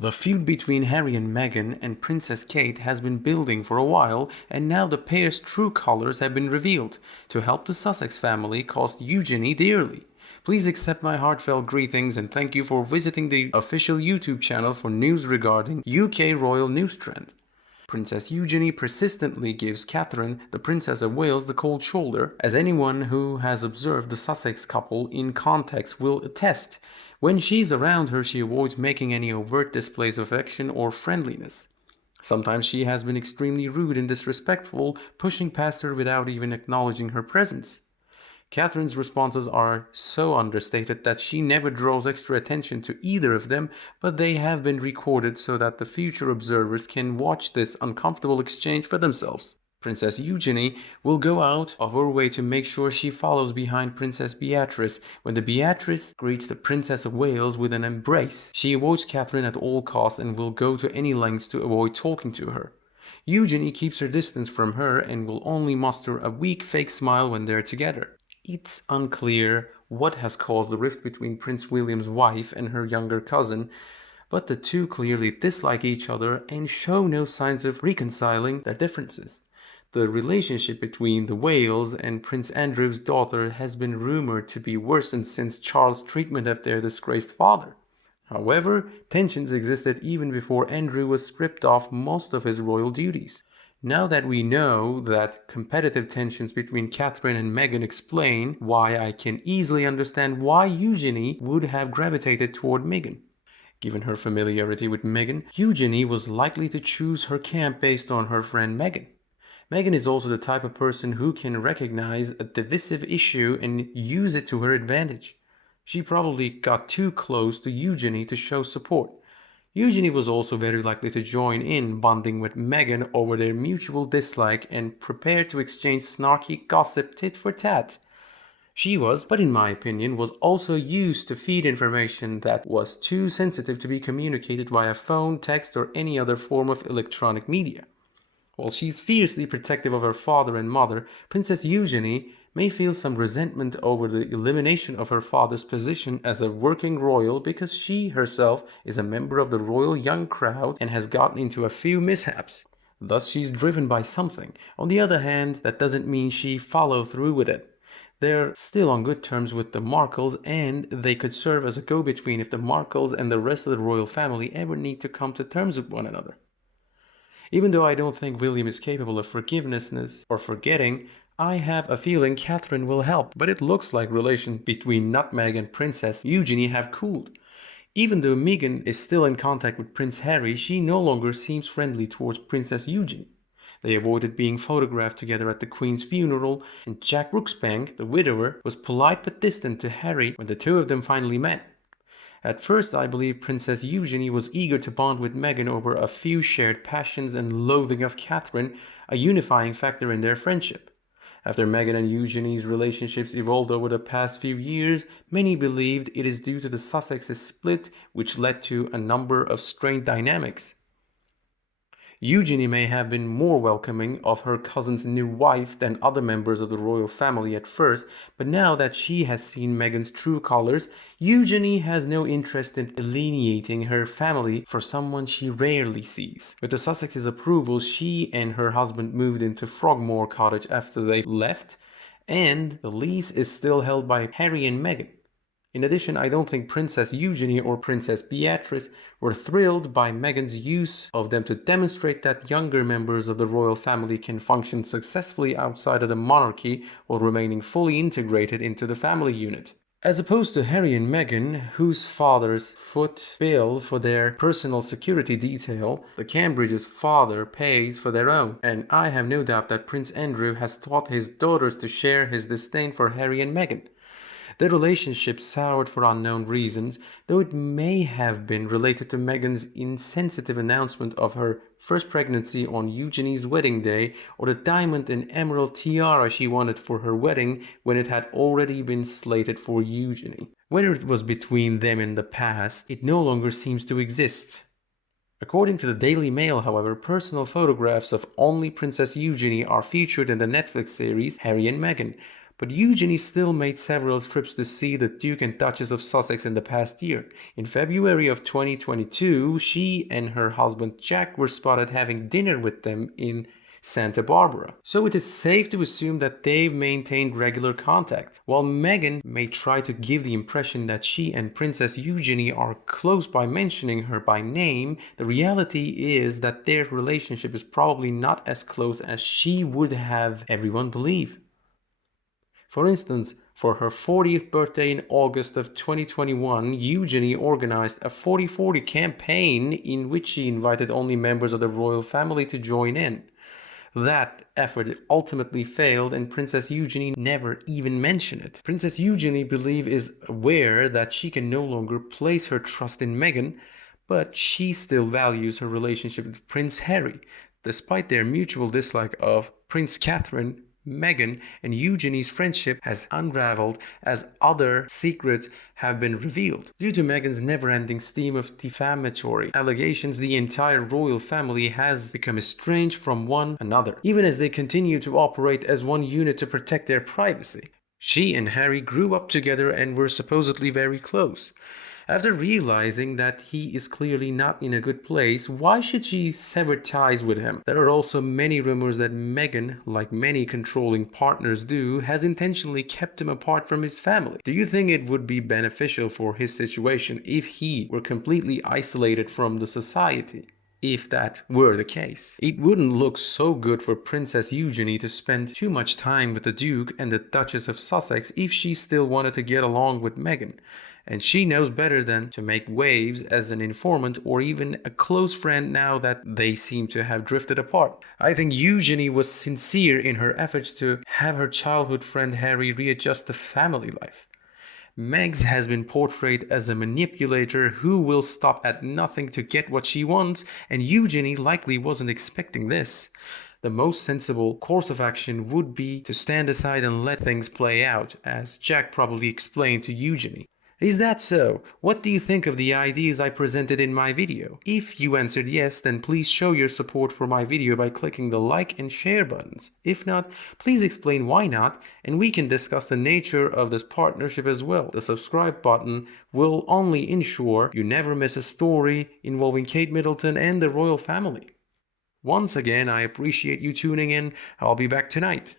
The feud between Harry and Meghan and Princess Kate has been building for a while, and now the pair's true colors have been revealed. To help the Sussex family cost Eugenie dearly. Please accept my heartfelt greetings and thank you for visiting the official YouTube channel for news regarding UK royal news trend. Princess Eugenie persistently gives Catherine, the Princess of Wales, the cold shoulder, as anyone who has observed the Sussex couple in context will attest. When she's around her, she avoids making any overt displays of affection or friendliness. Sometimes she has been extremely rude and disrespectful, pushing past her without even acknowledging her presence. Catherine's responses are so understated that she never draws extra attention to either of them, but they have been recorded so that the future observers can watch this uncomfortable exchange for themselves. Princess Eugenie will go out of her way to make sure she follows behind Princess Beatrice. When the Beatrice greets the Princess of Wales with an embrace, she avoids Catherine at all costs and will go to any lengths to avoid talking to her. Eugenie keeps her distance from her and will only muster a weak fake smile when they're together. It's unclear what has caused the rift between Prince William's wife and her younger cousin, but the two clearly dislike each other and show no signs of reconciling their differences. The relationship between the Wales and Prince Andrew's daughter has been rumored to be worsened since Charles' treatment of their disgraced father. However, tensions existed even before Andrew was stripped of most of his royal duties. Now that we know that competitive tensions between Catherine and Meghan explain why, I can easily understand why Eugenie would have gravitated toward Meghan. Given her familiarity with Meghan, Eugenie was likely to choose her camp based on her friend Meghan. Meghan is also the type of person who can recognize a divisive issue and use it to her advantage. She probably got too close to Eugenie to show support. Eugenie was also very likely to join in, bonding with Meghan over their mutual dislike and prepared to exchange snarky gossip tit for tat. She was, but in my opinion, was also used to feed information that was too sensitive to be communicated via phone, text, or any other form of electronic media. While she's fiercely protective of her father and mother, Princess Eugenie may feel some resentment over the elimination of her father's position as a working royal because she herself is a member of the royal young crowd and has gotten into a few mishaps. Thus she's driven by something. On the other hand, that doesn't mean she follow through with it. They're still on good terms with the Markles, and they could serve as a go-between if the Markles and the rest of the royal family ever need to come to terms with one another. Even though I don't think William is capable of forgiveness or forgetting, I have a feeling Catherine will help, but it looks like relations between Nutmeg and Princess Eugenie have cooled. Even though Meghan is still in contact with Prince Harry, she no longer seems friendly towards Princess Eugenie. They avoided being photographed together at the Queen's funeral, and Jack Brooksbank, the widower, was polite but distant to Harry when the two of them finally met. At first, I believe Princess Eugenie was eager to bond with Meghan over a few shared passions and loathing of Catherine, a unifying factor in their friendship. After Meghan and Eugenie's relationships evolved over the past few years, many believed it is due to the Sussexes split, which led to a number of strained dynamics. Eugenie may have been more welcoming of her cousin's new wife than other members of the royal family at first, but now that she has seen Meghan's true colors, Eugenie has no interest in alienating her family for someone she rarely sees. With the Sussexes' approval, she and her husband moved into Frogmore Cottage after they left, and the lease is still held by Harry and Meghan. In addition, I don't think Princess Eugenie or Princess Beatrice were thrilled by Meghan's use of them to demonstrate that younger members of the royal family can function successfully outside of the monarchy while remaining fully integrated into the family unit. As opposed to Harry and Meghan, whose fathers foot bill for their personal security detail, the Cambridge's father pays for their own, and I have no doubt that Prince Andrew has taught his daughters to share his disdain for Harry and Meghan. Their relationship soured for unknown reasons, though it may have been related to Meghan's insensitive announcement of her first pregnancy on Eugenie's wedding day, or the diamond and emerald tiara she wanted for her wedding when it had already been slated for Eugenie. Whether it was between them in the past, it no longer seems to exist. According to the Daily Mail, however, personal photographs of only Princess Eugenie are featured in the Netflix series Harry and Meghan. But Eugenie still made several trips to see the Duke and Duchess of Sussex in the past year. In February of 2022, she and her husband Jack were spotted having dinner with them in Santa Barbara. So it is safe to assume that they've maintained regular contact. While Meghan may try to give the impression that she and Princess Eugenie are close by mentioning her by name, the reality is that their relationship is probably not as close as she would have everyone believe. For instance, for her 40th birthday in August of 2021, Eugenie organized a 40-40 campaign in which she invited only members of the royal family to join in. That effort ultimately failed, and Princess Eugenie never even mentioned it. Princess Eugenie, believe, is aware that she can no longer place her trust in Meghan, but she still values her relationship with Prince Harry. Despite their mutual dislike of Prince Catherine, Meghan and Eugenie's friendship has unraveled as other secrets have been revealed. Due to Meghan's never-ending stream of defamatory allegations, the entire royal family has become estranged from one another, even as they continue to operate as one unit to protect their privacy. She and Harry grew up together and were supposedly very close. After realizing that he is clearly not in a good place, why should she sever ties with him? There are also many rumors that Meghan, like many controlling partners do, has intentionally kept him apart from his family. Do you think it would be beneficial for his situation if he were completely isolated from the society? If that were the case, it wouldn't look so good for Princess Eugenie to spend too much time with the Duke and the Duchess of Sussex if she still wanted to get along with Meghan. And she knows better than to make waves as an informant or even a close friend now that they seem to have drifted apart. I think Eugenie was sincere in her efforts to have her childhood friend Harry readjust to family life. Meg's has been portrayed as a manipulator who will stop at nothing to get what she wants, and Eugenie likely wasn't expecting this. The most sensible course of action would be to stand aside and let things play out, as Jack probably explained to Eugenie. Is that so? What do you think of the ideas I presented in my video? If you answered yes, then please show your support for my video by clicking the like and share buttons. If not, please explain why not, and we can discuss the nature of this partnership as well. The subscribe button will only ensure you never miss a story involving Kate Middleton and the royal family. Once again, I appreciate you tuning in. I'll be back tonight.